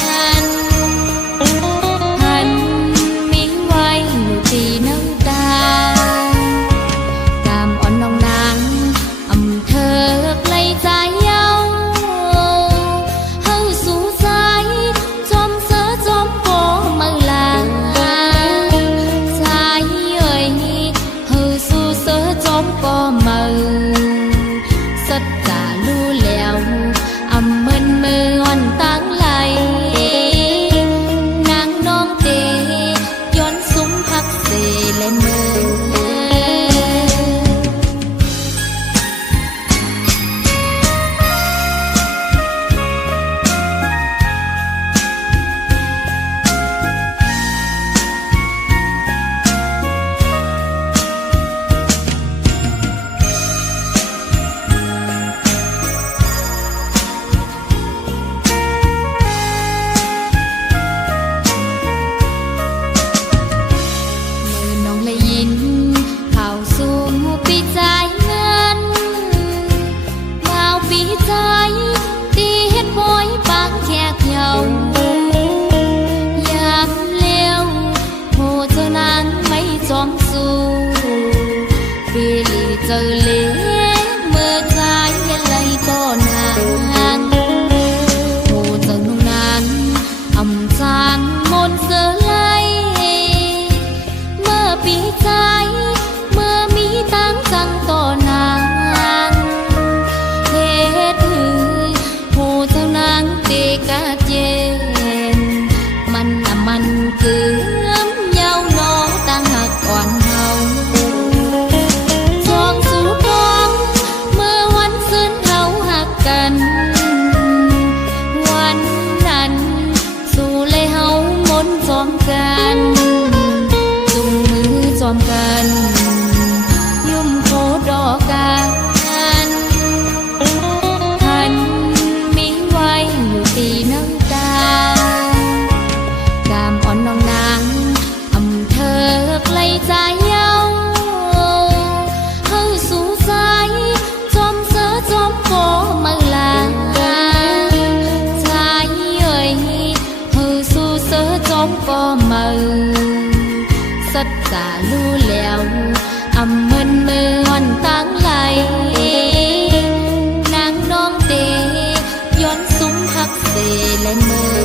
กันหันมีไว้อยู่ตีน้ำตากามอ่อนน้องนางอำเธอไกลใจเย้าเฮาสู่สายจอมเสือจอมโกมาลาใจเอ่ยเฮาสู่เสือจอมโกมาสัจจารู้แล้วอำมึนมืออ่อนตั้งไหลนางน้องเตย้อนซุ้มพักเสและมือเจอเล็กเมื่อใจไหลต่อนางโอ้เจอนุ่งนางอำจางมนเสือไหลเมื่อปีใจเมื่อมีตั้งจังต่อนางเหตุหือโอ้เจ้านางเตกาเย็นมันเกือบเย้าน้องตั้งหักอ่อนเฮาวันนั้นสู่เลยเฮามนจอมกันจุงมือจอมกันยุ่มโคดอกกันทันมีไว้อยู่ตีน้ำตากามอ่อนน้องนางอำเธอไกลใจเย้าเฮาสู่สายจอมเสือจอมโกมาลาจอมก็มือสัจจารู้แล้วอำมึนมืออ่อนตั้งไหลนางน้องเตย้อนซุ้มพักเสและมือ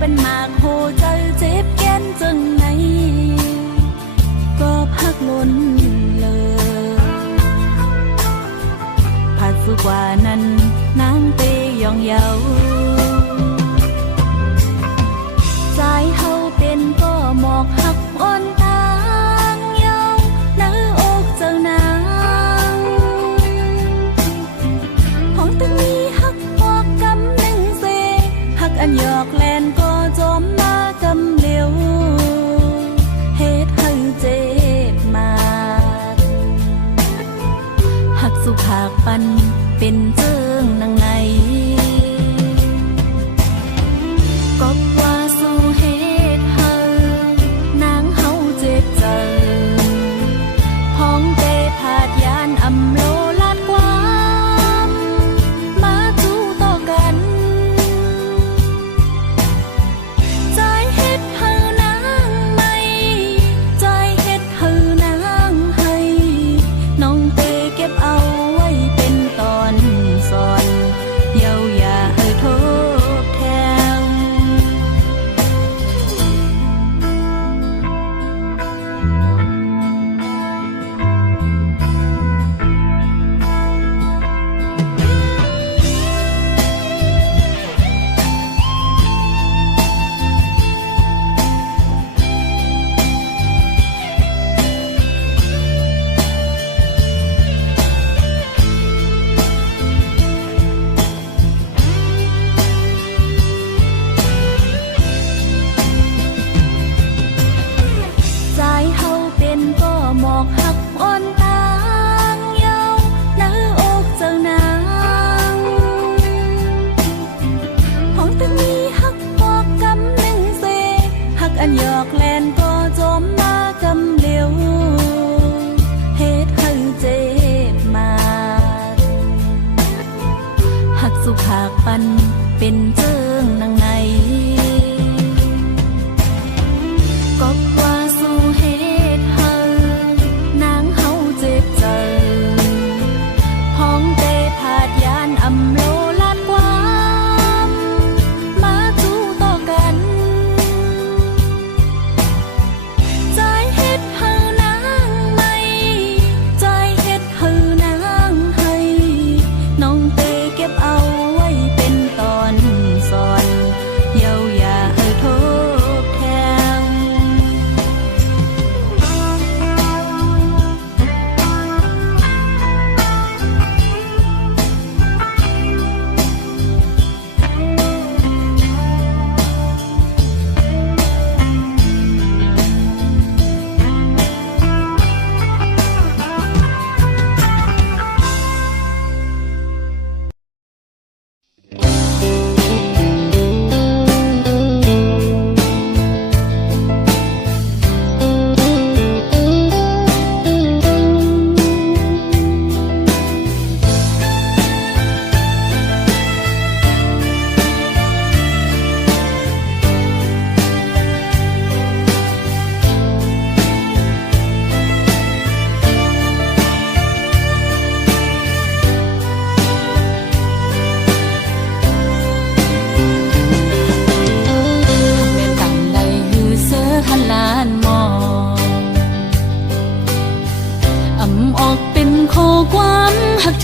เป็นหมากโหเจอเจ็บแก้นจังไหนก็พักล้นเลยผัดสุกว่านั้นนางเตยองเยาใจเฮาเป็นก็หมอกหักอ่อนตางเยาเนื้ออกเจ้านางของตึงนี้หักปอกกำหนึ่งเสหักอันหยอกแลนก็จอมมากำเหลวเฮ็ดให้เจ็บมาหักสุขหักปันเป็นเจิงนางไงก็ว่าสู่เฮ็ดให้นางเฮาเจ็บใจพ้องเตผาดยานอำโลลาดความมาจู้ต่อกันใจเฮ็ดให้นางไม่ใจ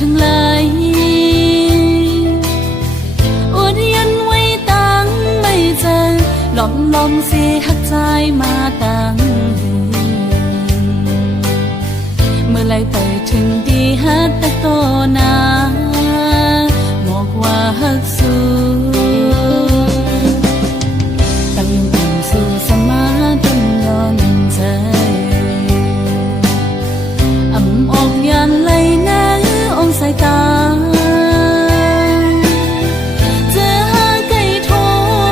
ทั้งหลายอวดยันไว้ตั้งไม่เจอหลอมลอมเสียหักใจมาตั้งเมื่อไรไปถึงดีฮัดตะโตนาบอกว่าฮักสู้ตั้งยังคงสู้สมาต้นย้อนใจอำออกยันไหลนะองสายตาเจอหาไก่ท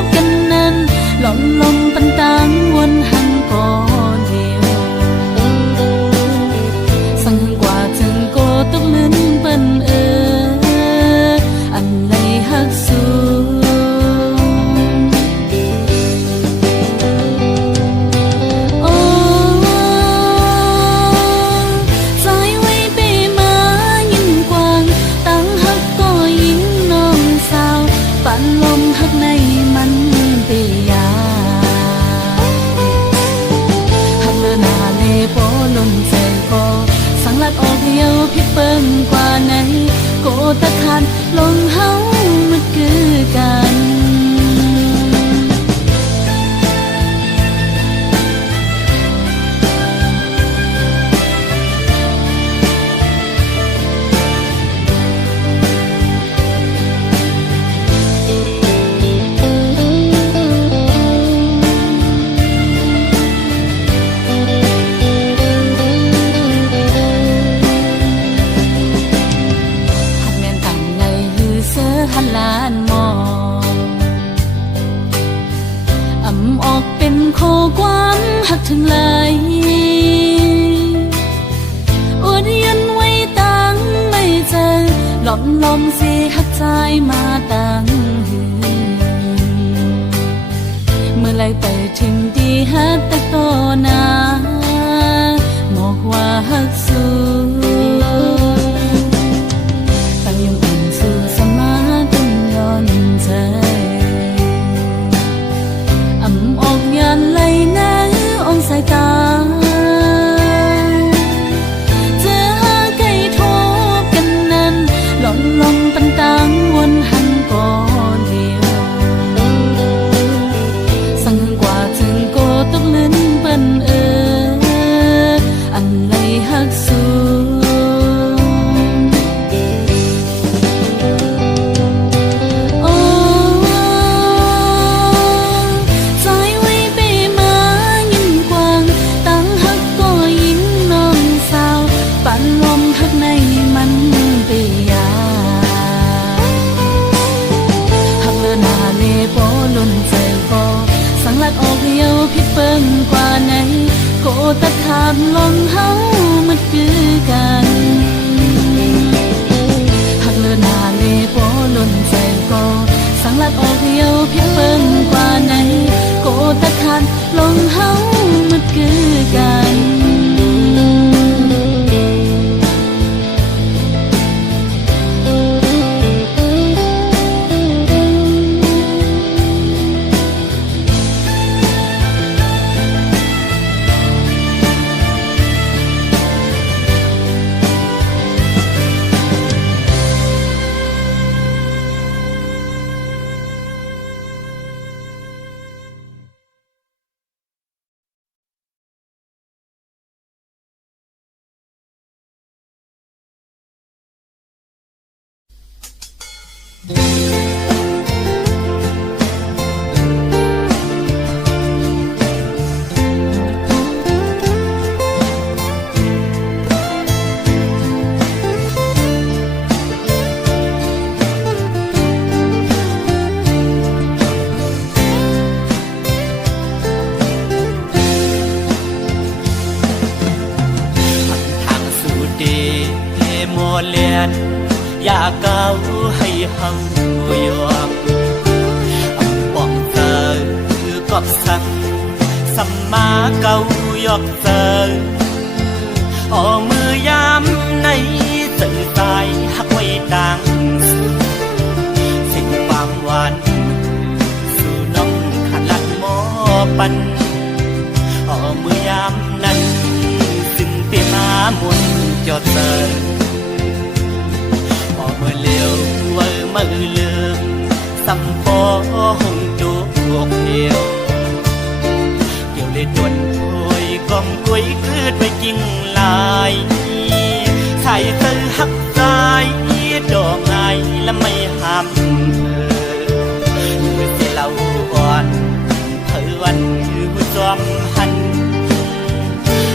บกันนั้นหล่อมลมปันตังวนหันก่อนเดียวสั่งกว่าจึงโกตกลื่นเปิ้นอันไหลฮักสู้ลมหักในมันเปียหักเลือหน้าเลโปล้นใจโปสังลัดออกเหี่ยวพิษเปิ้งกว่าไหนโกตะคันลงเฮามันคือกันล้านมองอำออกเป็นโคความหักถึงไหลอวดยันไว้ตั้งไม่เจอหลอมลมเสียหักใจมาตั้งเมื่อไรไปถึงดีฮัดตะโตนาบอกว่าฮักสู้ตั้งยังคงสู้สมาใจอำออกยันไหลนะองสายตาเจอหาไก่ทบกันนั้นหล่อมลมปันตังวนหันก่อนเดียวสั่งกว่าจึงโกตกลื่นเปิ้นอันไหลฮักสู้สังลัดออกเหี่ยวพิษเปิ้งกว่าไหนโกตะขาดลงเฮามันคือกันหักเลือหน้าเลโปล้นใจโกสังลัดออกเหี่ยวพิษเปิ้งกว่าไหนโกตะขาดลงเฮามันคือกันเลียนอยากก้าวให้เฮาอยู่ป้องเจอกอบสังสัมมาเก่ายอกเจอมือยามในสื่อตายหักไว้ดังสิ่งความหวานสู่น้องขัดลัดหมอปันมือยามนั้นซึ่งเปียมามุนจอดเจอ หงจูกเหี่ยวเกี่ยวเลยจนโอยกองกล้วยคืดไปกิ่งลายใส่เธอหักสายดอกไงและไม่ห้ามเธอคือที่เราอ่อนเธอวันคือผู้จอมหัน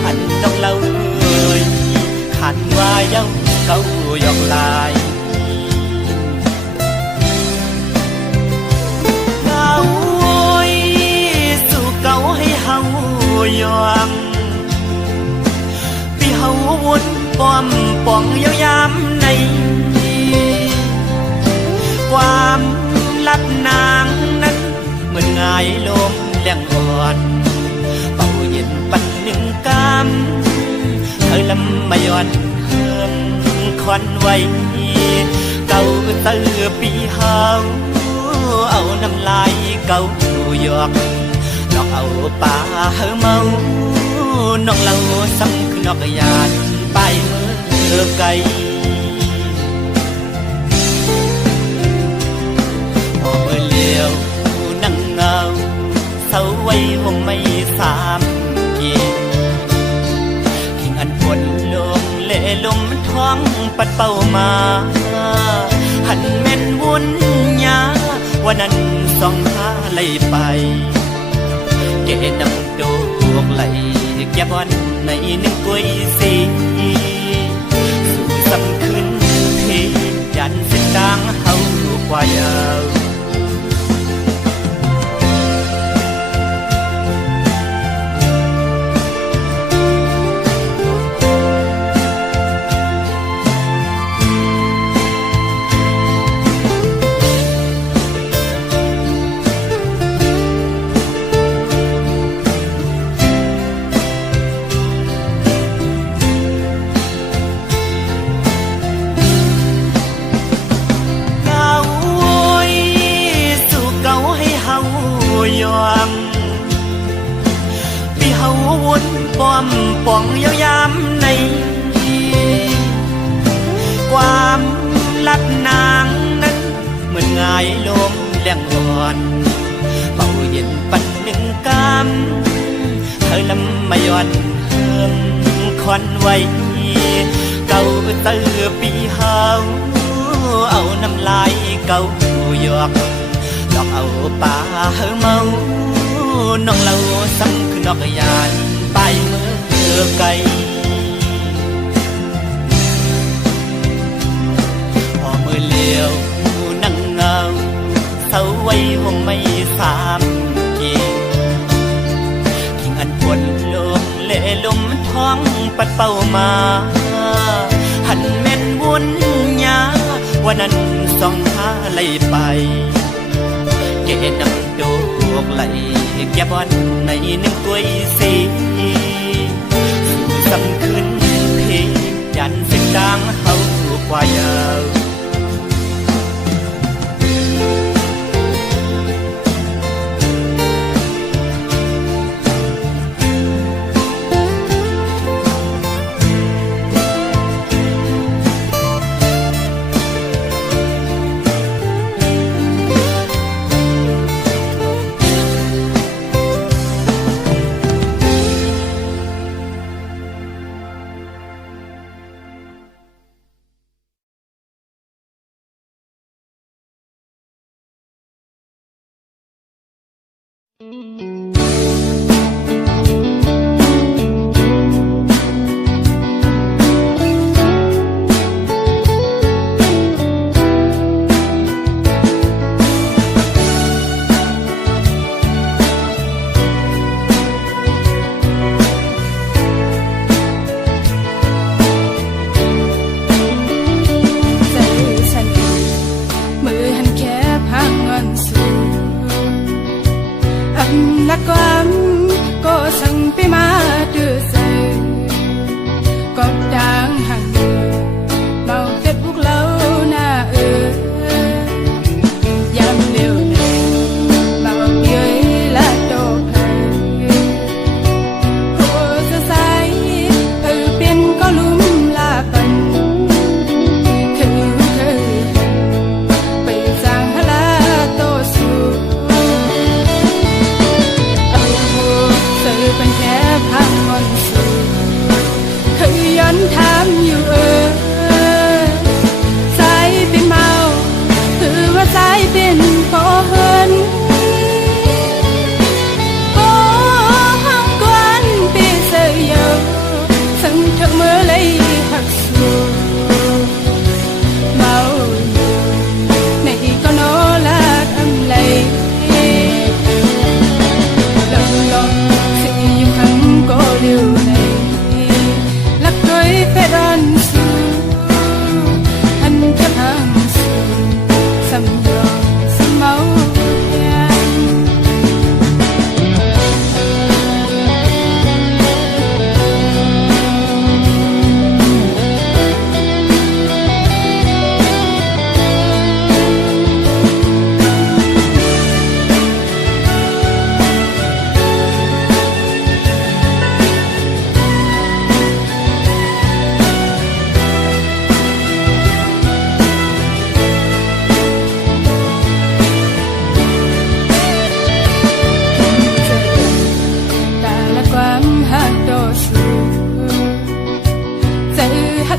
อันน้องเราขันว่าเย้าเก้ายอกลายเก้าโอยสู่เก้าให้เฮายองพี่เฮาวนป้อมป่องยาวยามในความลับนางนั้นเหมือนง่ายลมแรงอ่อนเป่าเย็นปันหนึ่งกำเธอลำมาย้อนเฮิมควันไว้เก่าเตือปีเฮาเอาน้ำลายเก่าหยอกนอกเอาป่าเฮอเมาน้องเราซ้ำคือนอกยานไปเมื่อไกลพอเมื่อเลี้ยวนั่งเงาเศร้าไว้ห่มไม่สามกีทิ้งอันฝนลมเล่ลมท้องปัดเป่ามาหันแม่นวุ่นยาวันนั้นส่องหาไหลไปเกนำโดกไหลแก่บอนในหนึ่งกล้วยสีสู่สำคืนเพยันเส้นทางเฮากว่ายาวป้อมป่องยาวยามในความลับนางนั้นเหมือนง่ายลมแรงอ่อนเป่าเย็นปันหนึ่งกำเธอลำมาย้อนเฮิมควันไว้เก่าเตือปีเฮาเอาน้ำลายเก่าหยอกดอกเอาป่าเฮอเมาน้องเราซ้ำคือนอกยานไปเมื่อไกลพอเมื่อเลี้ยวนั่งเงาเศร้าไว้ห่มไม่สามกีทิ้งอันฝนลมเล่ลมท้องปัดเป่ามาหันแม่นวุ่นยาวันนั้นส่องหาไหลไปเกนำโดกไหลแก่บอนในหนึ่งกล้วยสีสู่สำคืนเพยันเส้นทางเฮากว่ายาวน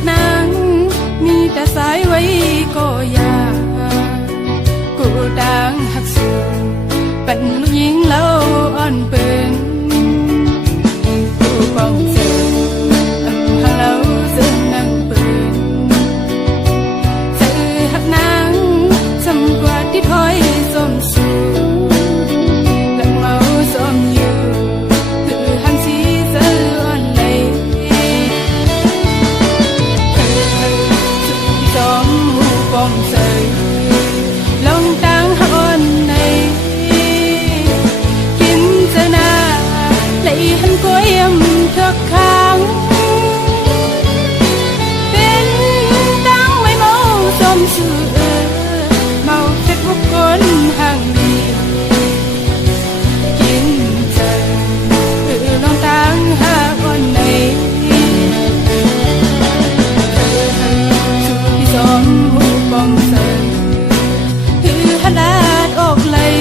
นางมีแต่สายไว้ก็อยากกูดังหักสูเป็นลูกหญิงแล้วอ่อนเปินกูป้องเจอหาแล้วเส้นนางเปินเจอหักนางทำกว่าที่พอยสมสูและเมาสมอยู่คือหันสีเจออ่อนเลยจอมหูป้องเจอลงตังหักอ่อนในกินเจอหน้าเลยหันก้อยยำทุกครั้งเป็นตังไม่เมาสมชื่อเมาเจ็ดบุคคลห่างดีกินเจอลงตังหักอ่อนในสุดที่สองหูป้องเจอคือหลาดออกเลย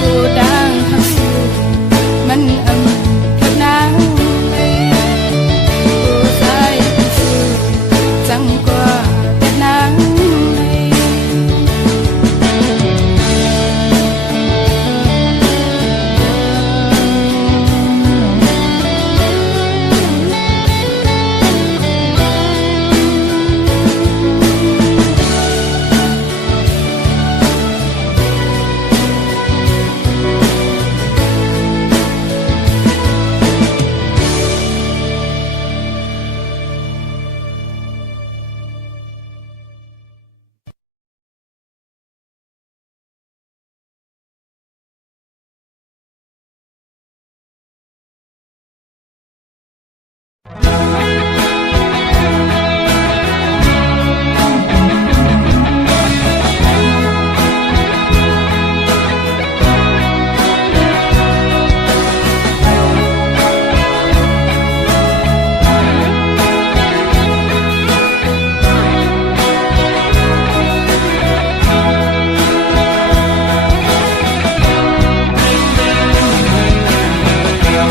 กูดังหักสูมันทักนางกูใส่สูจังกว่าแต่นาง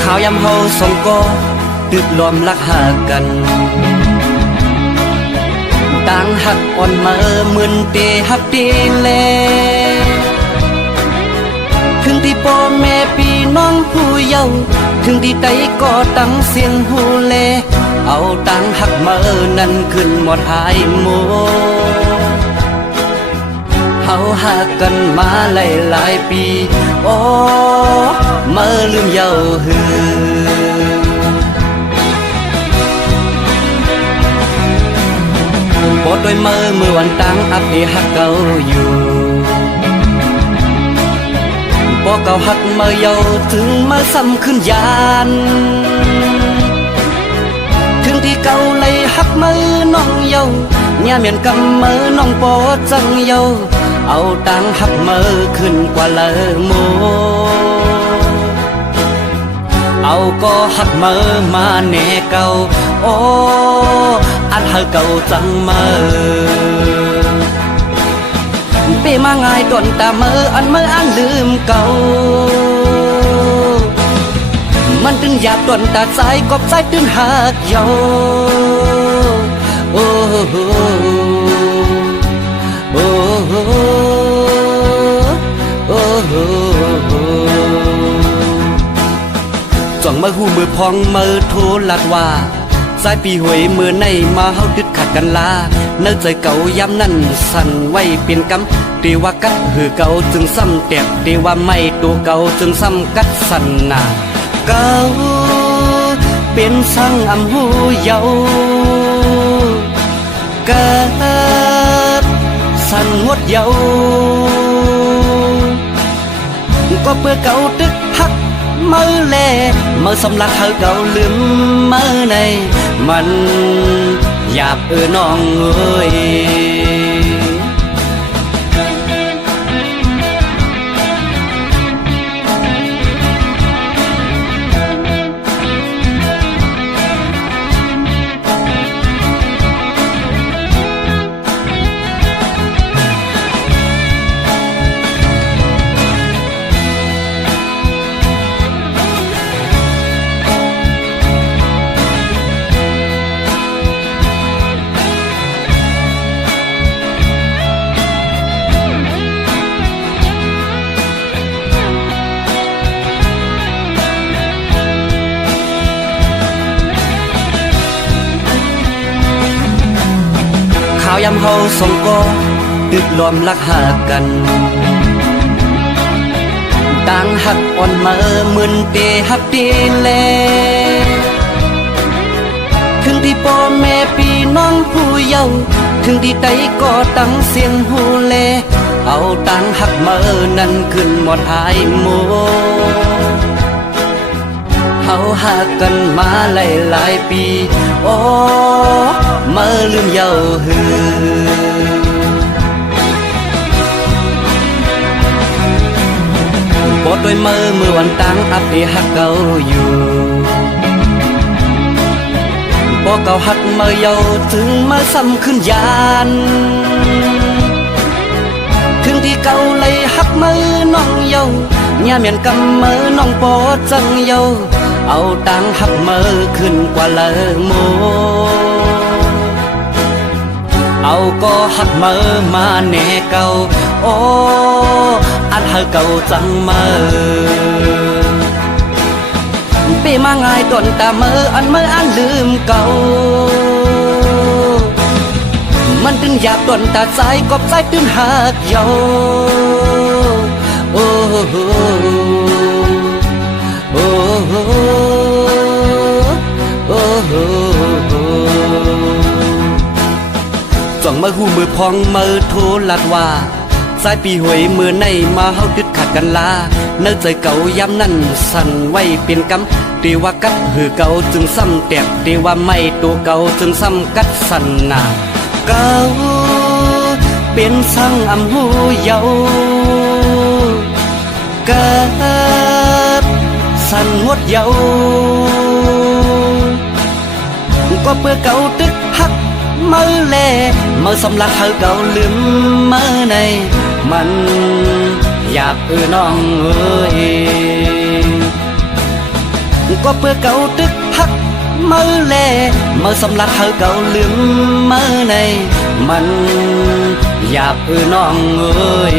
ข่าวยำเฮาสองก็ตึกล้อมรักหากันต่างหักอ่อนมาเหมือนเตหักเตแลถึงที่พ่อแม่พี่น้องผู้เยาว์ถึงที่ใดก็ตั้งเสียงหูแลเอาต่างหักมานั้นขึ้นหมดหายโมเฮาหากันมาหลายปีโอ้มาลืมเยาหือปอดด้วยมือวันตั้งอัปเดหักเก่าอยู่ปอเก่าหักมาเยาถึงมาซ้ำขึ้นยานถึงที่เก่าเลยหักมือน้องเยาเนี่ยเมียนกำมือน้องปอจังเยาเอาตังหักมือขึ้นกว่าเลอโมเอาก็หักมือมาแน่เก่าโอ้อันหักเก่าจังมือเปมาง่ายต้นตามืออันลืมเก่ามันตึงหยาบต้นตาสายกบสายตึงหักเยาโอ้โหโอ้โหโอ้โหจ้องมือหูมือพองมือโทรลัดว่าสายปีหวยมือในมาเฮาดึดขัดกันลาเนื้อใจเก่าย้ำนั่นสั่นไว้เปลี่ยนกำเตีว่ากัดหือเก่าจึงซ้ำแตกเตีว่าไม่ตัวเก่าจึงซ้ำกัดสั่นหนาเก่าเป็นสั่งอำหูเยาเกิดสั่นงดเยาก็เพื่อเก่าตึกหักมือแลมือสำลักเธอเก่าลืมมือในมันหยาบน้องเอ้ย าวยำเฮาสองก็ตึกล้อมรักหากันต่างหักอ่อนมาเหมือนเตหักเตแลถึงที่พ่อแม่พี่น้องผู้เยาว์ถึงที่ใดก็ตั้งเสียงหูแลเอาต่างหักมานั้นขึ้นหมดหายโมเฮาหากันมาหลายปีโอ้มาลืมเยาหือปอดด้วยมือวันต่างอัปเดหักเก่าอยู่ปอเก่าหักมาเยาถึงมาซ้ำขึ้นยานถึงที่เก่าเลยหักมือน้องเยาย่าเมียนกำมือน้องปอจังเยาเอาตังหักมือขึ้นกว่าเลอโมเอาก็หักมือมาแน่เก่าโอ้อันหักเก่าจังมือเปมาง่ายต้นตามืออันลืมเก่ามันตึงหยาบต้นตาใจกบใจตื้นหักเยาโอ้โหโอ้โหโอ้โหจ้องมือหูมือพองมือโทรลัดว่าสายปีหวยมือในมาเฮาดึดขัดกันลาเนื้อใจเก่าย้ำนั่นสั่นไว้เป็นกำตีว่ากัดหือเก่าจึงซ้ำแตบตีว่าไม่ตัวเก่าจึงซ้ำกัดสั่นหนาเก่าเป็นสั่งอำหูเยาเกิดสั่นงดเยาก็เพื่อเก่าตึกหักมือแลมือสำลักเฮาเก่าลืมมือในมันอยากน้องเอ้ยก็เพื่อเก่าตึกหักมือแลมือสำลักเฮาเก่าลืมมือในมันอยากน้องเอ้ย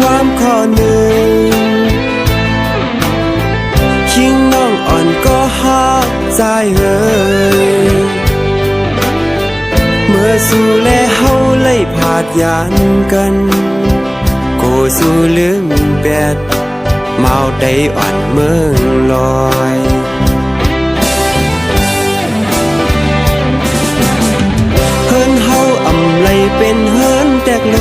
ความข้อหนึ่งคิงน้องอ่อนก็ฮักใจเฮยเมื่อสู่แลเฮาเลยผาดยานกันโกสู่ลืมแปดเมาได้อ่อนเมืองลอยเฮินเฮาอำไลเป็นเฮินแตกโล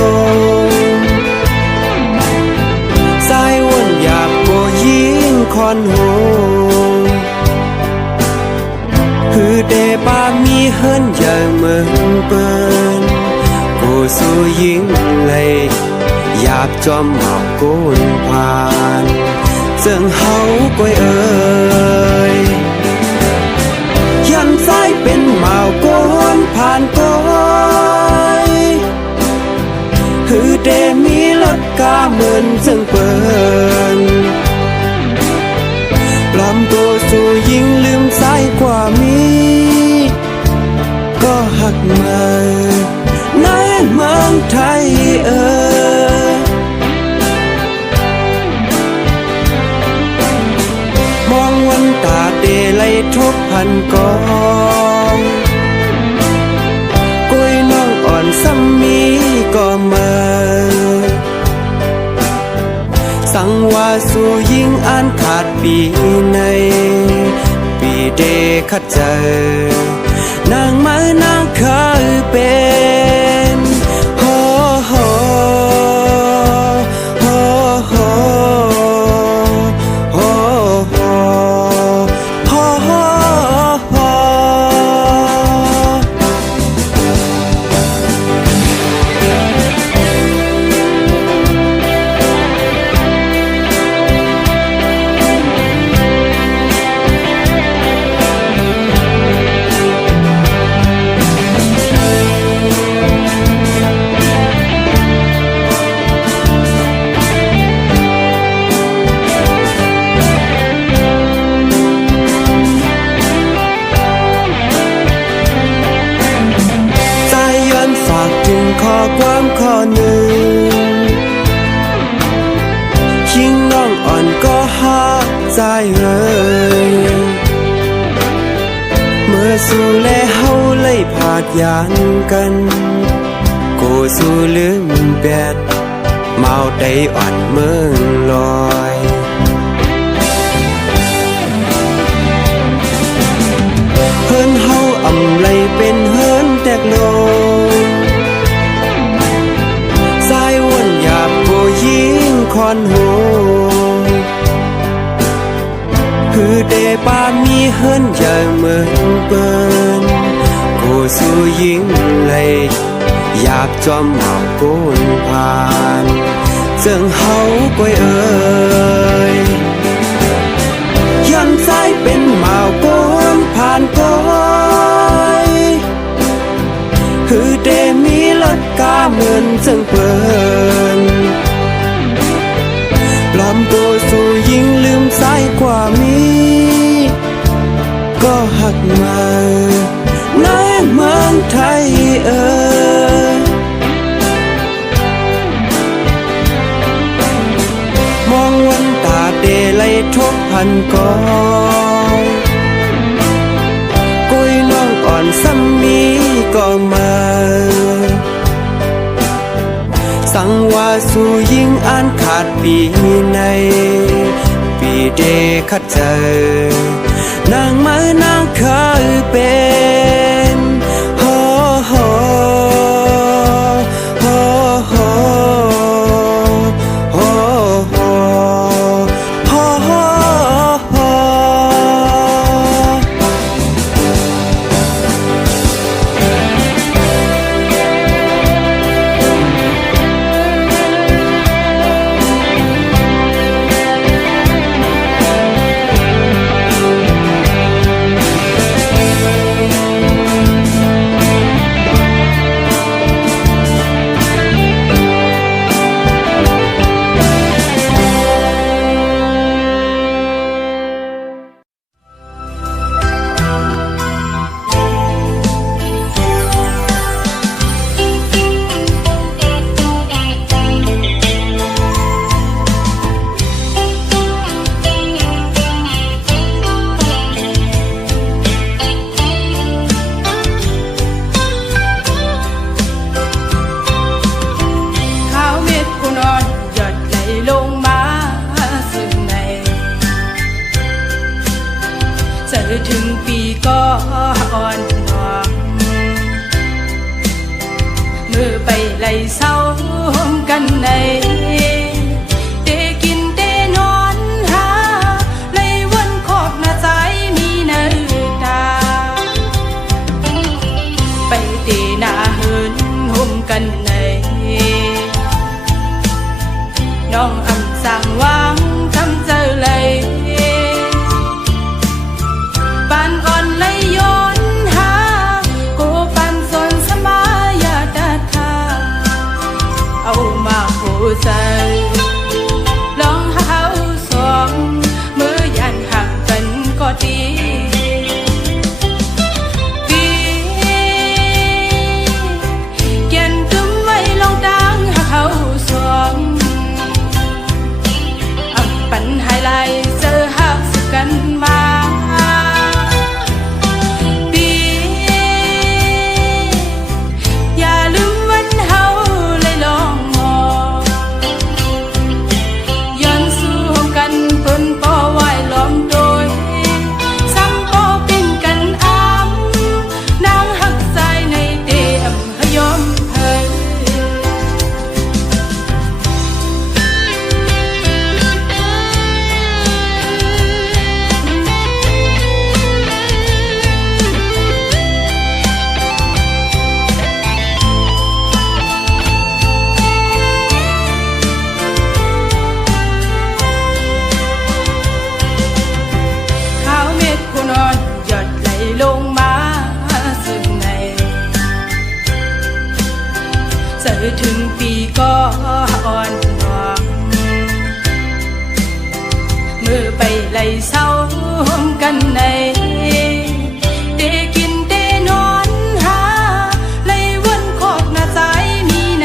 สายวนอยากโกยิงคอนโหคือเดปามีเฮินอย่างเมืองเปิ้นโกสู้ยิงเลยอยากจอมหอกโกนผ่านเจิงเฮาก้อยเอ่ยยันสายเป็นหมาวโกนผ่านก้อยคือเดมีรถกาเหมือนจึงเปินลำตัวสู่ยิงลืมสายกว่ามีก็หักมาในเมืองไทยมองวันตาเดลัยทบพันกองกุยน้องอ่อนซ้ำมีก็มาสังว่าสู่ยิงอ่านขาดปีในปีเดขัดเจอนางไม้นางเคยเป็นโฮโฮโฮโฮโฮโฮโฮโฮ ความข้อหนึ่งยิ่งน้องอ่อนก็หักใจเอ่ยเมื่อสู่แลเฮาเลยผาดยางกันกูสู่ลืมแบดเมาได้อ่อนเมืองลอยเฮินเฮาอำไลเป็นเฮินแตกโลสายวนหยาบกูยิงคอนโหคือเดปามีเฮินอย่างเมืองเปิ้นกูสู่ยิงเลยอยากจอมเมากูนผ่านเจิงเฮาก้อยเอ่ยยันใจเป็นเมากูนผ่านก้อยคือเดมีรถกาเหมือนเจิงเปิ้นปลอมตัวสู่ยิงลืมสายกว่ามีก็หักมาในเมืองไทยเอ่ยมองวันตาเดลัยทบพันกองกุยน้องอ่อนซ้ำมีก็มาสั่งว่าสู่ยิงอ่านขาดปีในปีเดขัดเจอนางไม้นางเคยเป็นโฮโฮโฮโฮโฮโฮโฮโฮ ถึงปีก็อ่อนหวงมือไปไล่เศร้ากันในเดกินเดนอนหาไล่วนขอบหน้าใจมีเนื้อตาไปเดหน้าเหินห่มกันในน้องอำสั่งวางคำเจอเลยปานอ่อนเลยย้อนหากูปันสนสมายาดาทาเอามาผูใจลองหาสองมือยันห่างกันก็ดีเกียนตึมไว้ลองดังหาเขาสองปัญหาไรเจอหักสุกันมาปีอย่าลืมวันเฮาเลยลองมองย้อนสู้กันเพิ่นป่อไหวล้อมโดยซ้ำป่อปิ้นกันอ้ำนางหักใจในเดอำหยอมเฮยข้าวเม็ดผู้นอนหยดไหลลงมาซึ่งในเจอถึงปีก็อ่อนหวงมือไปไล่เศร้ากันในเดกินเดนอนหาไล่วนขอบหน้าใจมีใน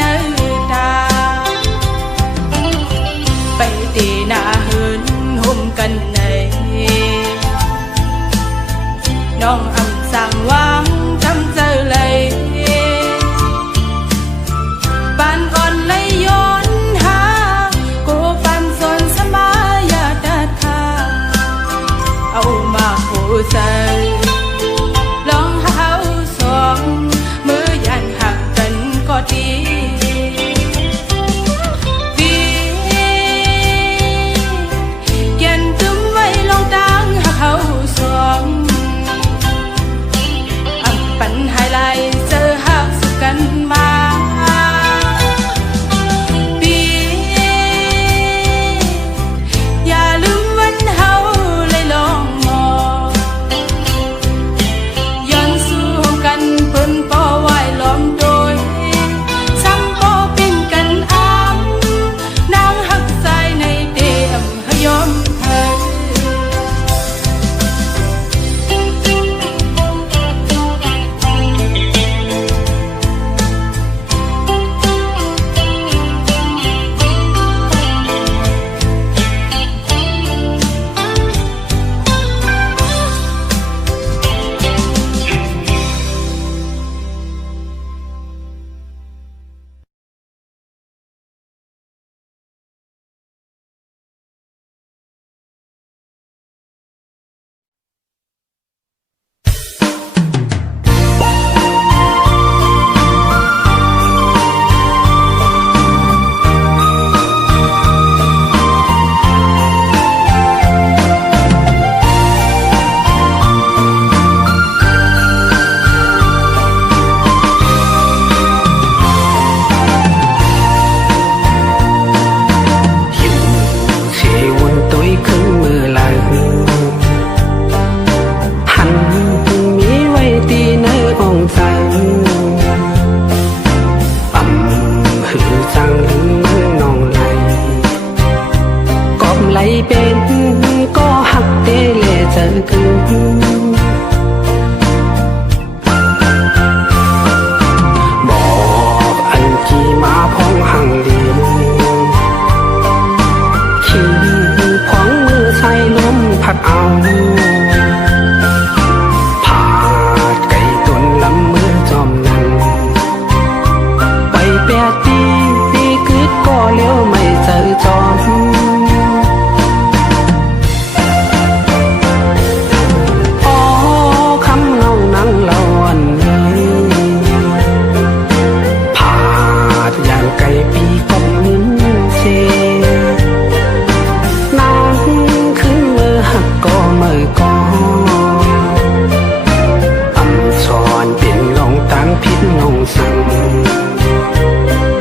น้องสั่ง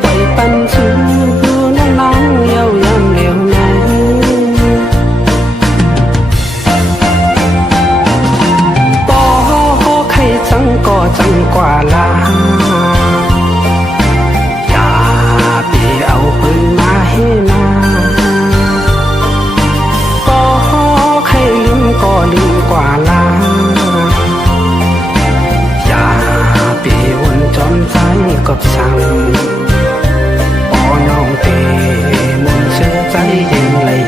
ไปปันสูน้องน้องเย้ายำเหลวไหนบ่ใครจังก็จังกว่าลาอย่าไปเอาปืนมาให้นาบ่ใครลืมก็ลืมกว่าลาอย่าไปวนจอมใจกับสั่งบ่น้องเตมุนเชื่อใจเองเลย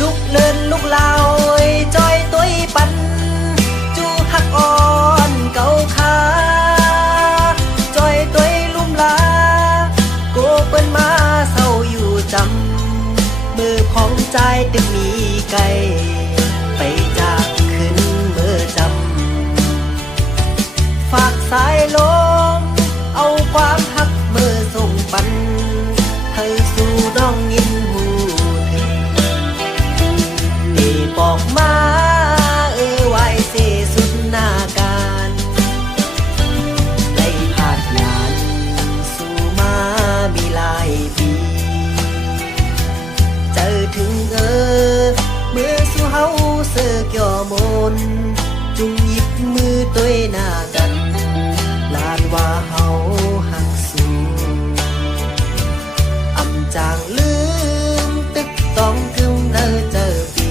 ลูกเลินลูกลาวจอยตุ้ยปันจู ตัวหน้ากันลานว่าเฮาหักสู้อำจางลืมตึกต้องกึมเนอเจอปี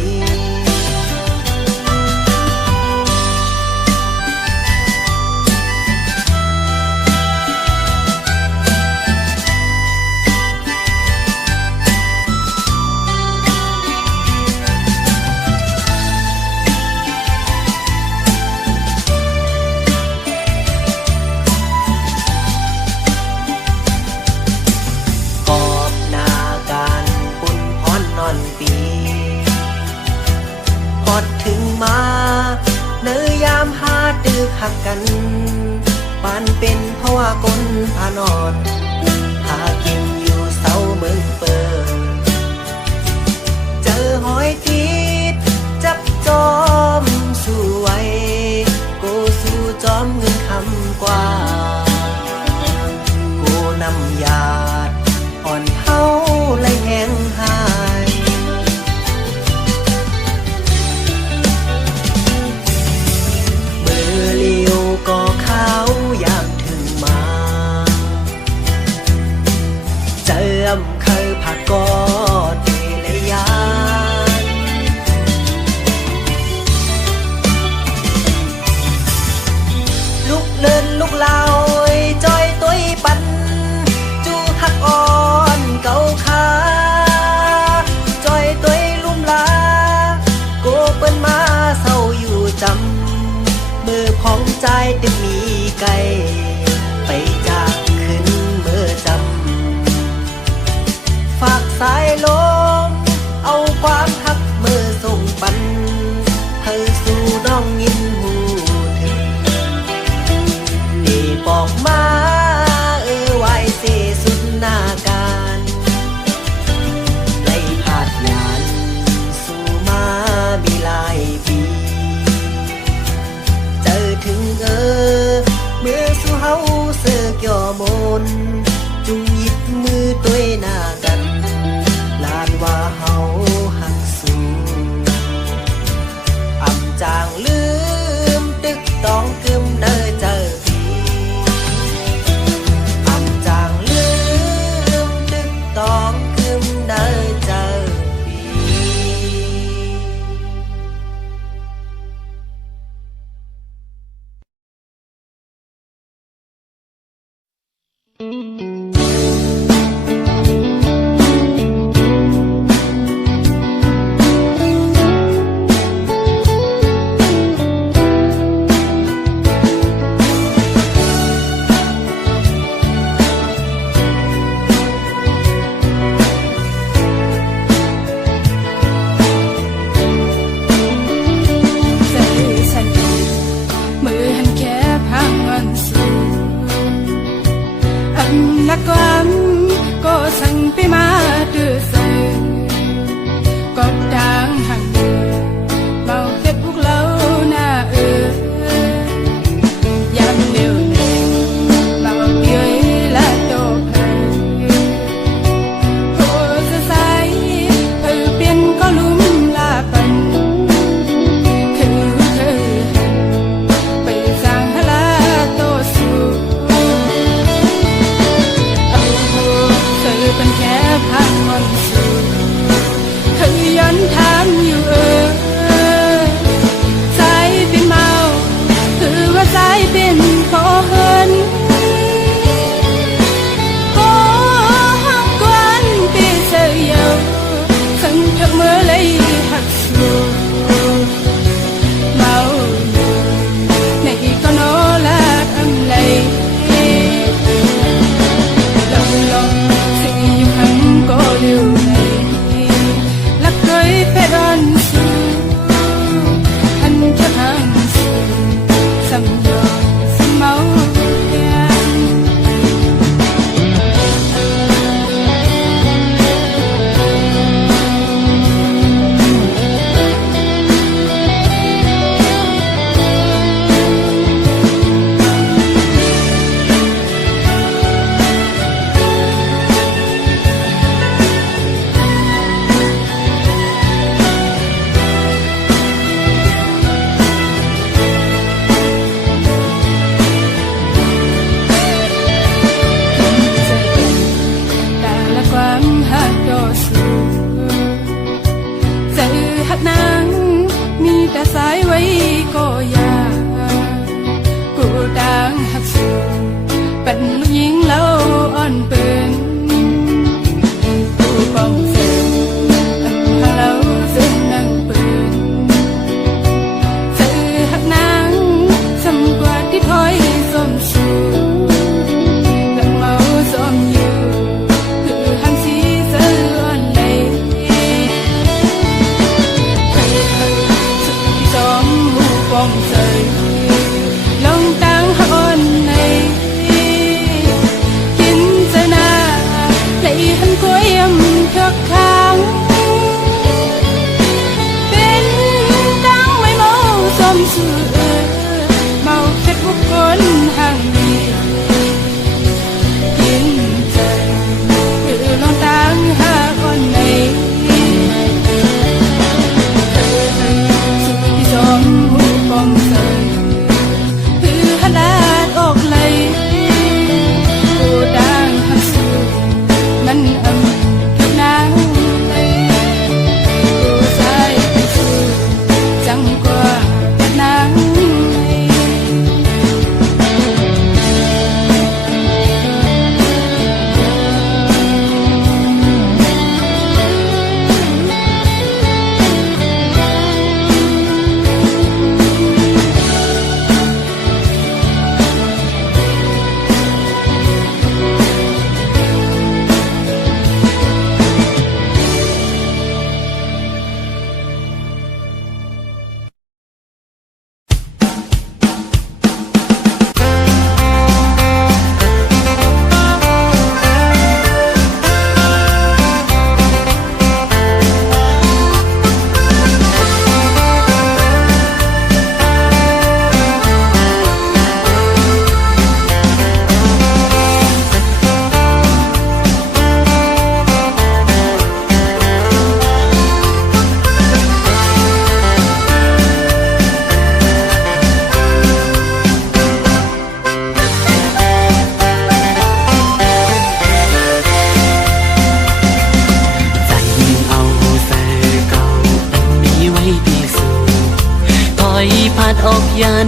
ฮอดถึงมาเนื้อยามหาตึกหักกันปานเป็นเพราะว่ากลพานอดหากินอยู่เศร้าเมืองเปิดเจอหอยติดจับจอมสู้ไว้โกสู้จอมเงินคำกว่าโกนำยาดอ่อนเฮาไหลแห้งหายเลี้ยวก็เขาอยากถึงมาเจิมเคยผักกอดเดลยานลูกเลินลูกลาวจอยตัวปันจูหักอ่อนเก่าขาจอยตัวลุ่มลาโกเปิ้นมาเศร้าอยู่จำมือพองใจตึกมีไกลไปจากขึ้นเมื่อจำฝากสายลมเอาความหักเมื่อส่งปันให้สู่น้องยินหูถึงได้บอกมาไว้เสสุดหน้าการไล่ผาดยานสู่มามีหลายปีถึงเมื่อสู่เฮาเสือกย่อมนจุงหยิบมือตัวหน้ากันลานว่าเฮาหักสู้อำจางลืมตึกต้องกึมเนอเจอปีอำจางลืมตึกต้องกึมเนอเจอปีนักความก็สั่งไปมาดื้อเสือก็ดังหันเมาเก็บพวกเราหน้ายามเร็วหนึ่งเมาเกี่ยวละโตเพลโคจะใสเปลี่ยนก็ลุ่มลาปันคือไปสร้างฮลาโตสูเป็นแค่พังมันสูเคยย้อนถามอยู่ใจเป็นเมาคือว่าใจเป็นขอเฮินขอหักกวนปีเสียาวสังเกตเมื่อไรหักสูเมาในก็โนละทำไรลองก็เร็วในลักเคยเพดานสูอันแค่ทางสูสัมยอมสมเมา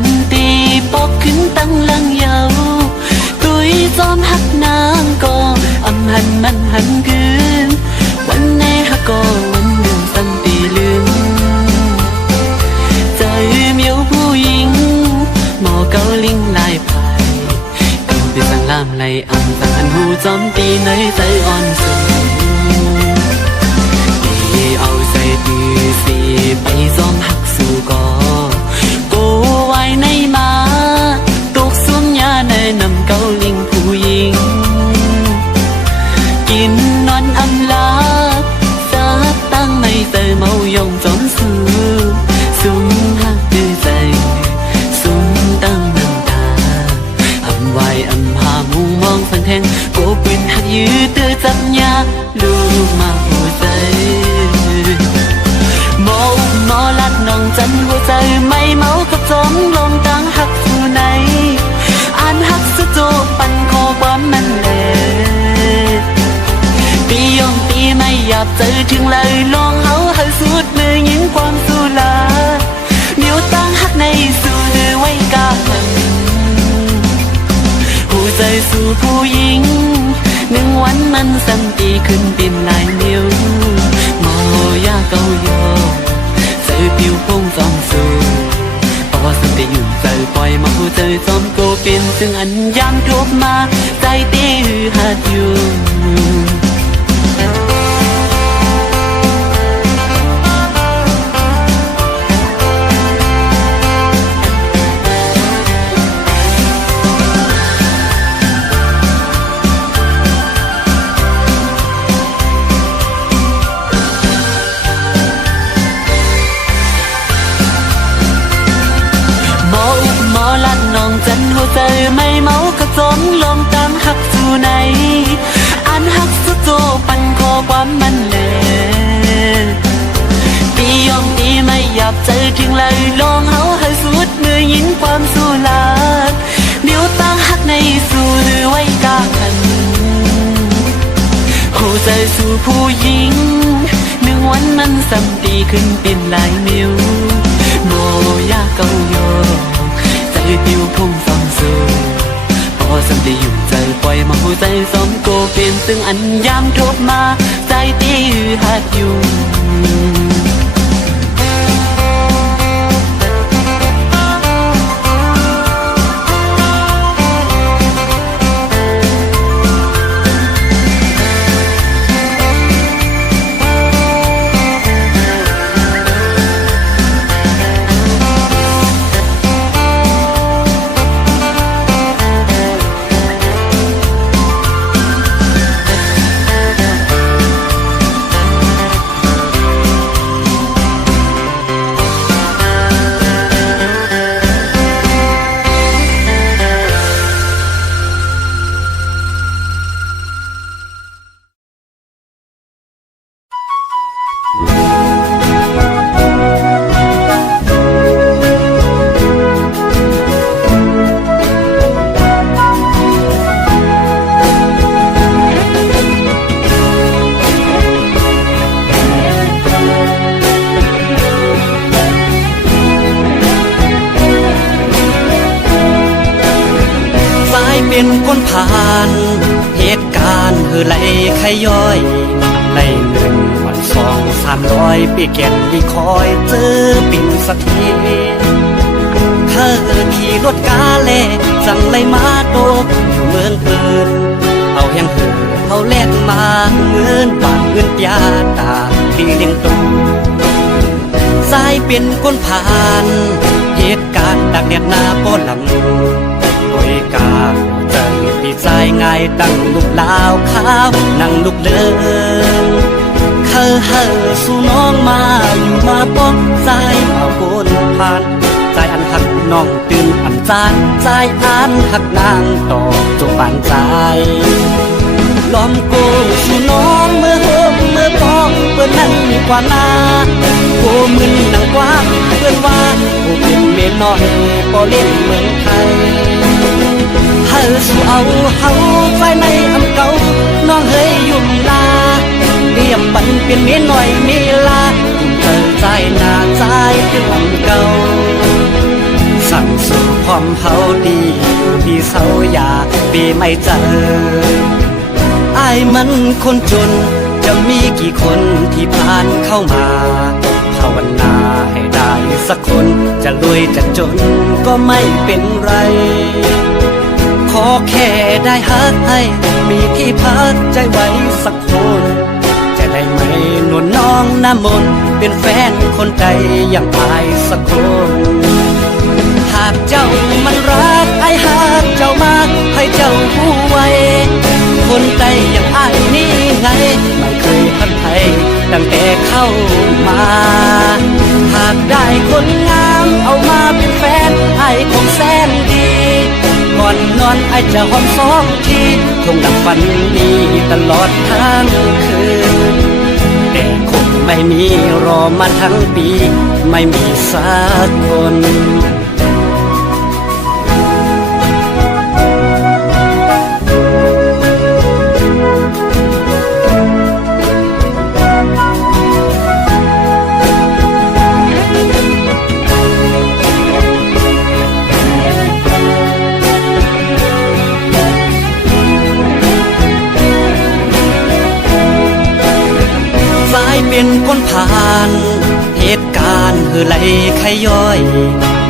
นตีปอกขึ้นตั้งลังยาวตุยจอมหักนางก็อำหันมันหันคืนวันไหนหักก็วันหนึ่งสันตีลืมใจเมียวผู้หญิงหมอเกาลิงลายพายก็ไปสั่งลามไหลอำสังหันหูจอมตีในใจอ่อนสูงเอาใจตีสีไปจอมหักสู่ก็กูไว้ในมาตกสุ่มยาในนำเกาลิงผู้หญิงกินนอนอำลาสักตั้งไม่เตยเมายองจอมสู้สุ่มหักดื้อใจสุ่มตั้งน้ำตาอำไว้อำหามูมองฟันแทงโกปืนหักยื้อเตือจับยาลูกมาหัวใจหมอลัดน้องจันหัวใจไม่เมากับจอมลงตั้งหักสู่ไหนอ่านหักสุดโจปันคอความมันแหลตียองตีไม่หยาบเจอถึงเลยลองเฮาให้สุดมือยิงความสุลาเมียวตั้งหักในสู่เดือไว้กาหันหัวใจสู่ผู้หญิงหนึ่งวันมันสันตีขึ้นดินลายนิ้วหมอยาเกาโยเจอผิวพงจอมสูเพราะว่าสันติอยู่ใจปล่อยมาหัวใจจอมโกเป็นซึ่งอันยามทุบมาใจตีหือหัดอยู่จันหัวใจไม่เมาก็จมลงตามหักสู่ไหนอันหักสุดโจปันคอความมันแหลตียองตีไม่หยาบใจถึงเลยลองเฮาให้สุดมือยินความสู่ลาดเดี๋ยวตั้งหักในสู่หรือไว้กาขันหัวใจสู่ผู้หญิงหนึ่งวันมันสัมตีขึ้นเป็นลายนิ้วโมยาเกาโยใจติวพุ่งสองสู่พอสันติอยู่ใจปล่อยมาหัวใจสมโกเป็นซึ่งอันยามทบมาใจตีหัดอยู่เป็นคนผ่านเหตุการณ์คือไหลขย้อยไหลหนึ่งวัน200-300ปีแก่นลีคอยเจอปิ่นสักทีเธอขี่รถกาเล่สั่งไหลมาโตกอยู่เมืองเปินเอายังเหือเอาแลกมาเงินบาทเงินยาตาที่เลี้ยงตูสายเป็นคนผ่านเหตุการณ์ดักแดดหน้าป้อนลำโอยกาใจพี่ใจง่ายตั้งลูกลาวขาวนั่งลูกเลินเฮอสู่น้องมาอยู่มาป้องใจมาโกนผ่านใจอันหักน้องตื่นอันจานใจอันหักนางต่อจงปานใจล้อมโกสู่น้องเมื่อโฮมเมื่อป้องเปิดนั่นกว่านาโกมึนนังกว้างเพื่อนว่าโกเป็นเมียน้อยพอเล่นเมืองไทยเฮอสู่เอาเฮาไฟในอำเก่าน้องเฮยยุ่มลาเรียมบันเป็นเมียน้อยเมลาทุ่มเธอใจหน้าใจคืออำเก่าส สั่งสู่ความเฮาดีอยู่ที่เสาอยากปีไม่เจออายมันคนจนจะมีกี่คนที่ผ่านเข้ามาภาวนาให้ได้สักคนจะรวยจะจนก็ไม่เป็นไรขอแค่ได้ฮักให้มีที่พักใจไว้สักคนจะได้ไหมนวลน้องน้ำมนต์เป็นแฟนคนใดอย่างอายสักคนหากเจ้ามันรักไอ้หากเจ้ามากให้เจ้าผู้ไว้คนใดอย่างอายนี่ไงไม่เคยพันไทยตั้งแต่เข้ามาหากได้คนงามเอามาเป็นแฟนไอ้คงแสนดีก่อนนอนไอ้จะหอมสองทีคงดับฝันดีตลอดทั้งคืนแต่คงไม่มีรอมาทั้งปีไม่มีสักคนเป็นคนผ่านเหตุการณ์ไหลไขย้อย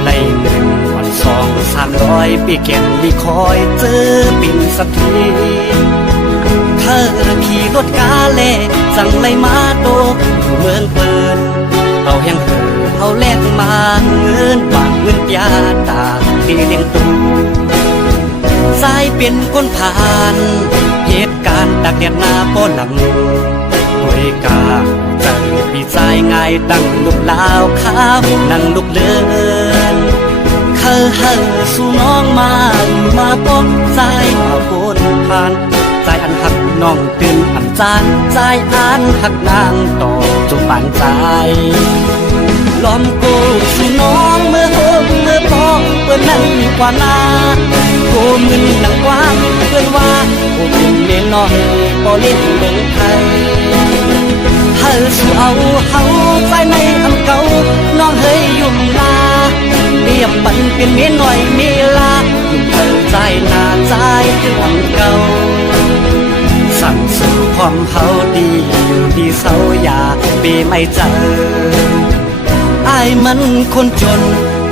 ไหลหนึ่งวันสอง300ปีแก่นลีคอยเจอปิ่นสักทีเธอขี่รถกาเล่สั่งไล่มาโตกอยู่เมืองเปินเอาแห่งเธอเอาแลกมาเงินบาทเงินยาตาที่เลี้ยงตูสายเป็นคนผ่านเหตุการณ์ตักแดดหน้าป้อนหลังด้วยกาใจพี่ใจง่ายตั้งลูกลาวขาวนั่งลูกเดินเขาสู่น้องมาป้องใจมาโกนผ่านใจอันหักน้องตื่นอันจานใจอันหักนางต่อจนปานใจล้อมโกสู่น้องเมื่อโฮมเมื่อพองเปิดนั่นกว่านาโกมึนหนังกว้างเพื่อนว่าโกเป็นเมียน้อยบ่เล่นเมืองไทยเฮาสู่เอาเฮาใจในอันเก่าน้องเฮยยุ่มลาเรียบปันเป็นเมียน้อยมีลายุ่มเธอใจหน้าใจคืออันเก่าสั่งสู่ความเฮาดีอยู่ที่เสาอยากปีไม่เจออายมันคนจน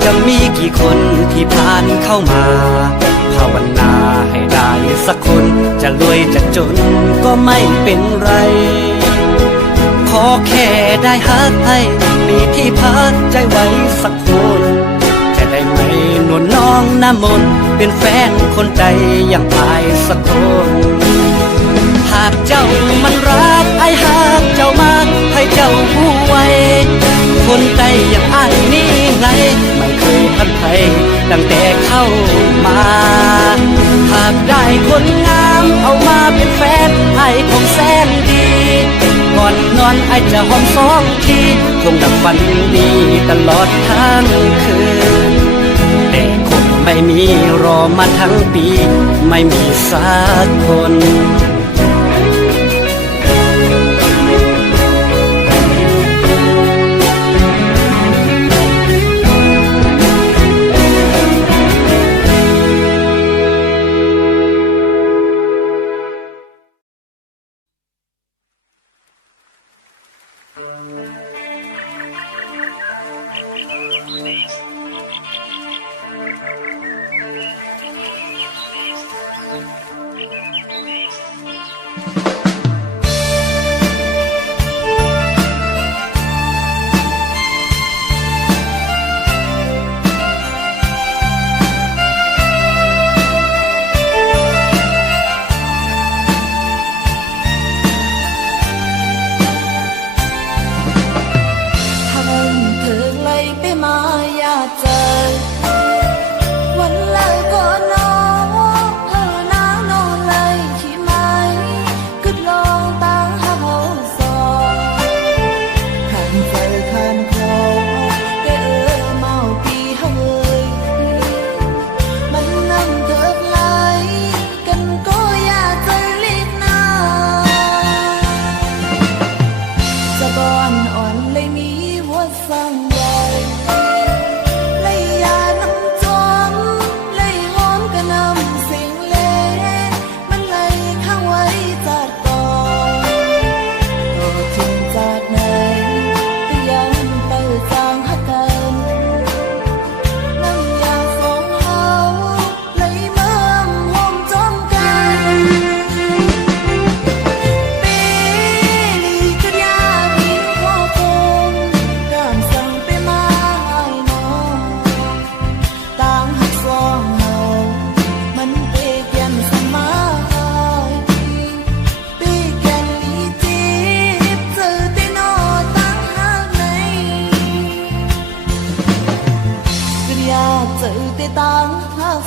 จะมีกี่คนที่ผ่านเข้ามาภาวนาให้ได้สักคนจะรวยจะจนก็ไม่เป็นไรขอแค่ได้ฮักให้มีที่พักใจไว้สักคนจะได้ไหมนวลน้องน้ำมนต์เป็นแฟนคนใดอย่างอายสักคนหากเจ้ามันรักไอ้หากเจ้ามากให้เจ้าผู้ไว้คนใดอย่างอายนี่ไงไม่เคยพันไทยตั้งแต่เข้ามาหากได้คนงามเอามาเป็นแฟนไอ้คงแสนดีก่อนนอนไอ้จะหอมสองทีคงดับฝันดีตลอดทั้งคืนแต่คงไม่มีรอมาทั้งปีไม่มีสักคน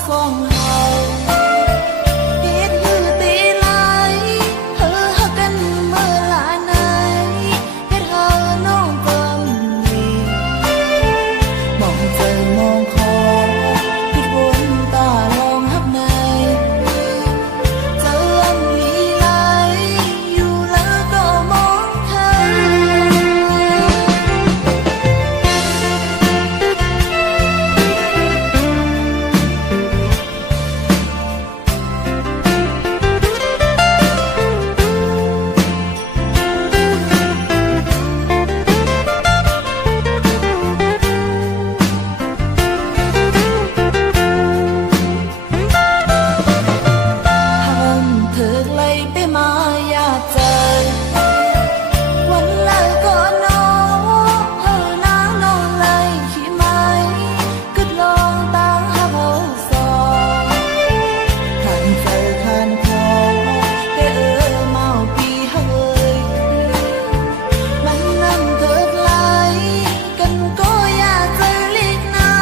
สองเฮาเฮ็ดฮือตีหลายเฮอฮักกันเมื่อหลายไหนเฮ็ดเฮาน้องจำมีมองเจอมองคอผิดวนตาลองฮักในเจออันลีไหลอยู่แล้วก็มองเธอ ห้ามเธอไล่ไปมาอย่าเจอวันแล้วก็นอนเฮานางนอนไล่ขี้ไม้กึดลองตางหาเฮาสองขันเจอขันคอแต่เมาปีเฮยมันนั่งเถิดไล่กันก็อย่าเจอลิกนา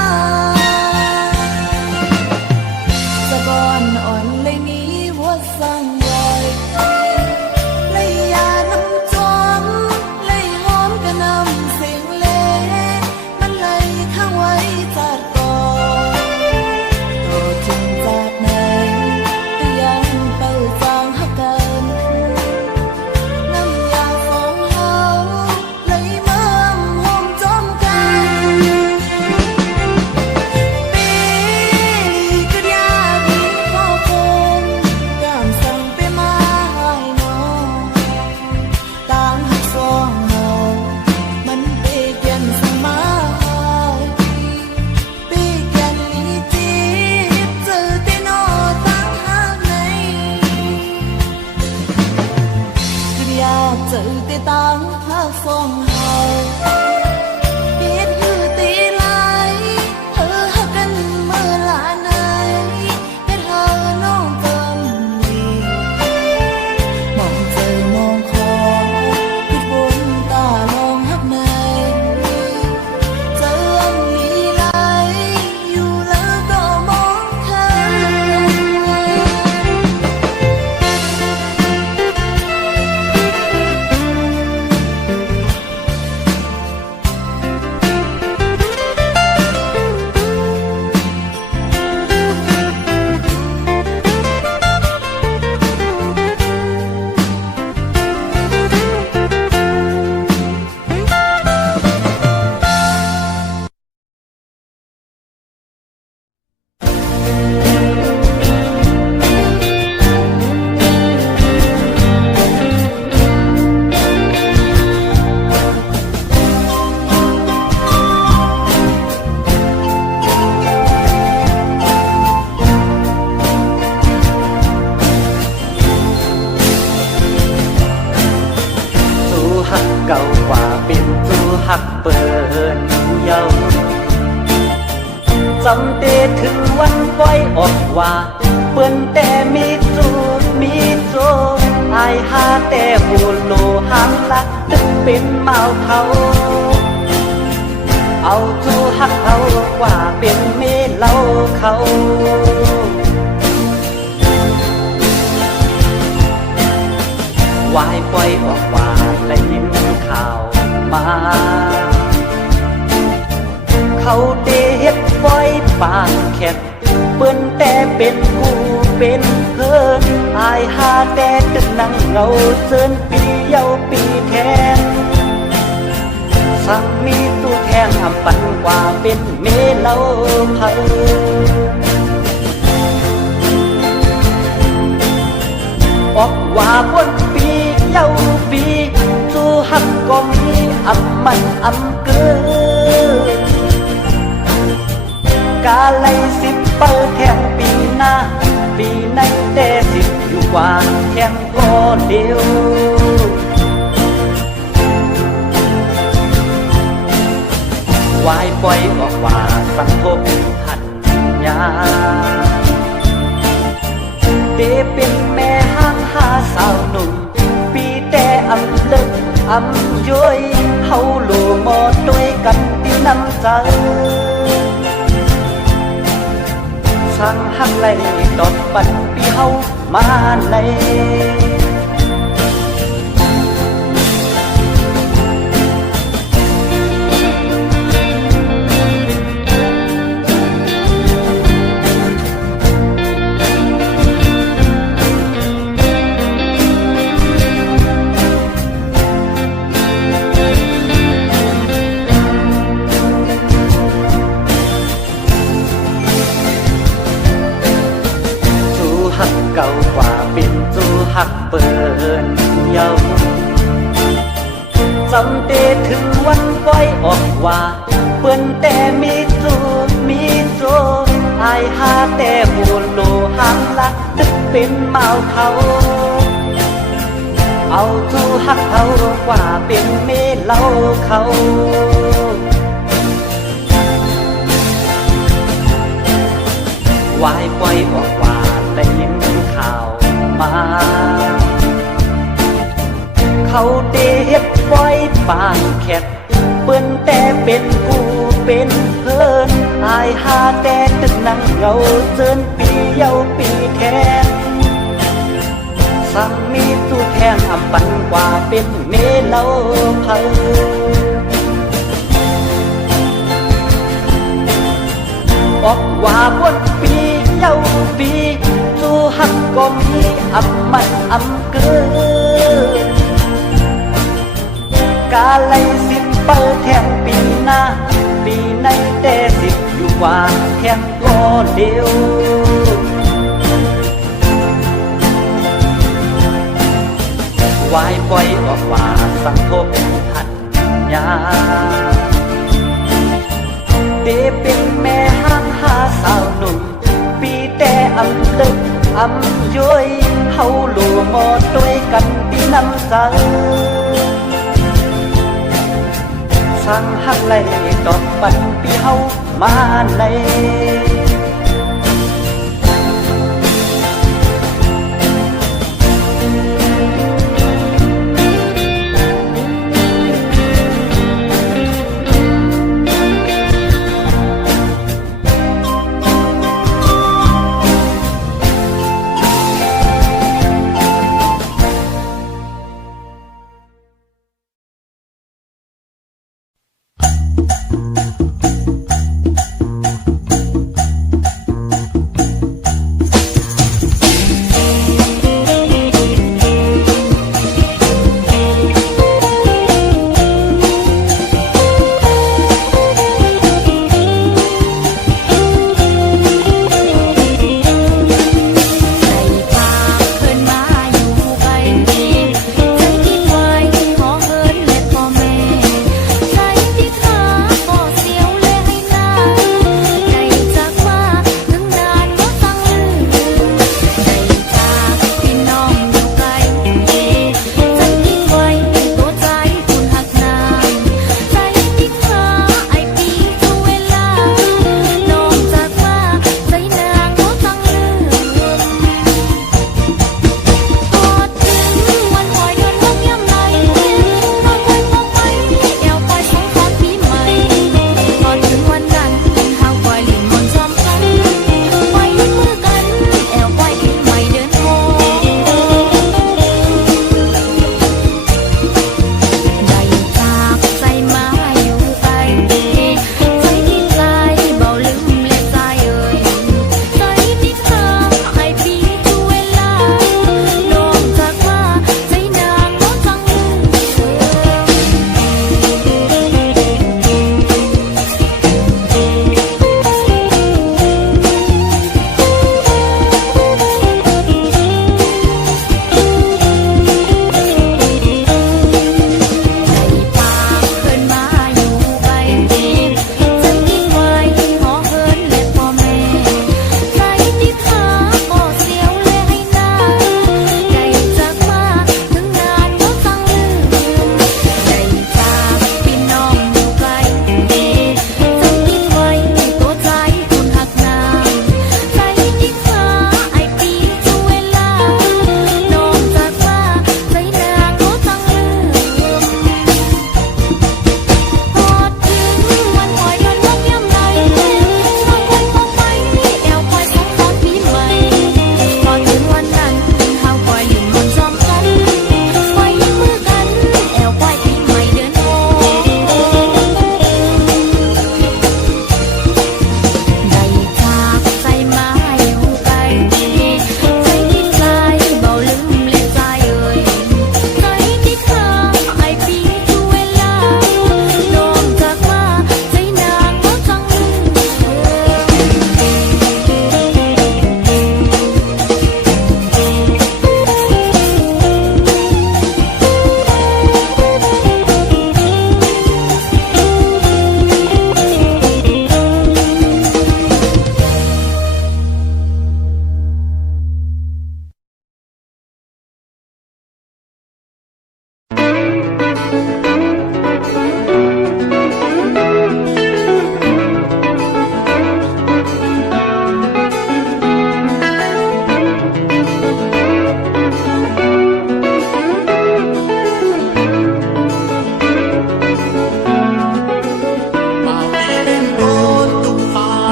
สะบอนอ่อนเลยนี้หัวสั่งไว้เลยยาน้ำจอมเลยหอมกระนำเสียงเล่มันเลยข้างไว้จัดก่อนโตจึงจากไหนก็ยังเปิดจางหักกันน้ำยาฟองเฮาเลยเมื่อมหอมจอมกัน ปีก็อยากมีพ่อคนยามสั่งไปมาให้น้องต่างหักสองเฮามันเปเกียนสมาเปเกียนลีจีบเจอแต่นอต่างหากในก็อยากเจอแต่ต่างหักสองเฮา เฮ็ดฮือตีหลายเฮอฮักกันเมื่อหลายไหนเฮ็ดเฮาน้องจำมีมองเจอมองคอผิดวนตาลองฮักในเจออันลีไหลอยู่แล้วก็มองเธอ สู้หักเก่ากว่าเป็นสู้หักเปินเยาจำเตถึงวันปล่อยออกว่าเปิ้นแต่มีจูดมีโจอายหาแต่หูโลหังลักตึกเป็นเมาเขาเอาจูหักเอากว่าเป็นเมเล่าเขา วายปล่อยออกว่าได้ยินข่าวมา เขาเดเฮ็ดปล่อยปากแข็งเปิ้นแต่เป็นผู้เป็นเพิ่นอายหาแต่ตึกนั่งเงาเซินปีเยาปีแทนสั่งมีตู้แทงอำปันกว่าเป็นเมเล่าเผา ออกว่าบนปีเย้าปีสู้หักก็มีอำมันอำเกินกาไล10 เปิดแทงปีหน้าปีในแต่10อยู่กว่าแทงก็เดียววายปล่อยออกว่าสังคมหันยาเดเป็นแม่ห้างหาสาวหนุ่มปีแต่อำเลิกอำย้อยเฮาโลมอด้วยกันที่น้ำใจส sang hăng lay đọt bắn bi hâu mà nàyเก่ากว่าเป็นจูหักเปินเยาจำเตถึงวันก้อยออกว่าเปิ้นแต่มีจูอายหาแต่หูโลหังลักตึกเป็นเมาเขาเอาจูหักเขากว่าเป็นเมเล่าเขาวายปล่อยออกว่าได้ยินข่าวมาเขาเดเฮ็ดปล่อยปางแคทเปิ้นแต่เป็นผู้เป็นเพิ่นอายหาแต่ตึกนั่งเงาเจินปีเยาปีแค้นสั่งมีตู้แทงอำปันกว่าเป็นเมเล่าเผาออกว่าบนปีเยาปีจูหักก็มีอำมันอำเกินกาไลสิบเปิดแทงปีหน้าปีในแต่สิบอยู่ว่าแทงก็เดียววายปล่อยออกว่าสังทบทันยาเดเป็นแม่ห้างหาสาวหนุ่มปีแต่อำลึกอำย้อยเฮาหลู่หมอด้วยกันปีน้ำใจสั่งหักไหลดอกปันปีเฮามาใน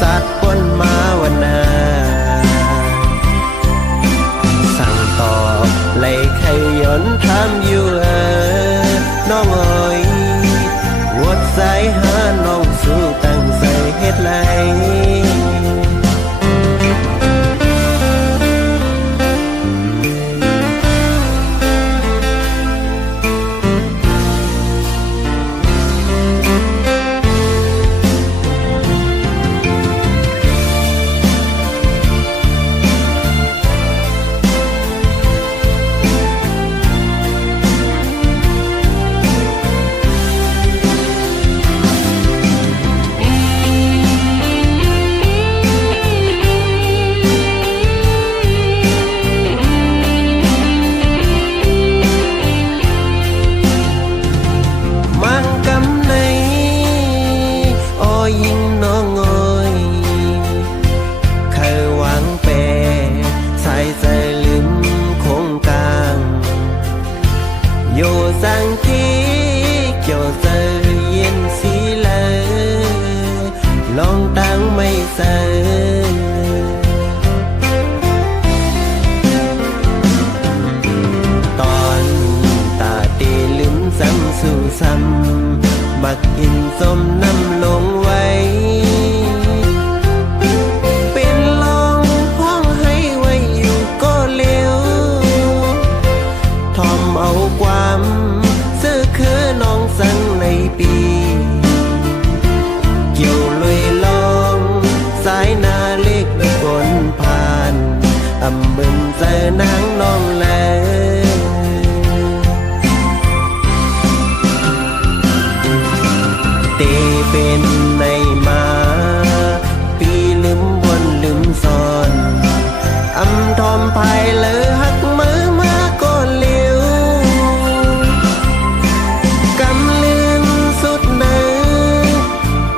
สัตว์ปนมา เอ๋ยวัดสายหาน้องสู้ตั้งใจเฮ็ดไรยิ่งน้องเอ๋ยเคยหวังแปรใส่ใจลืมคงกลางโยสังกีเกี่ยวเจอเย็นสีเลยลองตั้งไม่เจอตอนตาตีลืมซ้ำสู่ซ้ำมักกินส้มน้ำลงไว้เป็นลองห้องให้ไว้อยู่ก็เร็วทอมเอาความซื้อคือน้องสั่งในปีเกี่ยวลุยลองสายนาเล็กบนผ่านอำมึงเจอนางน้องแล้วเป็นในมาปีลืมบนลืมซ่อนอำทอมภายเลยหักมือมาก่อนเลี้ยวกำเลือนสุดเนื้อ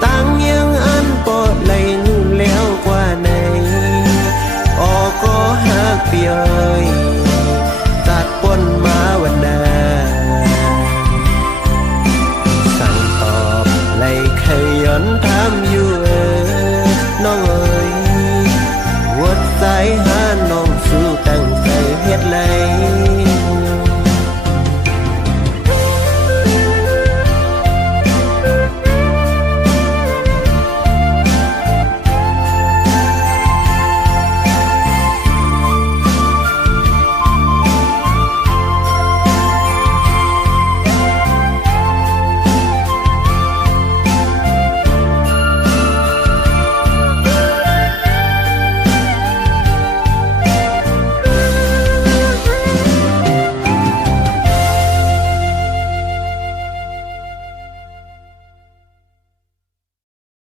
ตั้งยังอันปอดไหลนู่นแล้วกว่าไหนออกก็หักเปียยตัดปนมาวันนาเคยย้อนถามอยู่น้องเอ๋ยวัดสายหาน้องสู้ตั้งใจเฮ็ดไร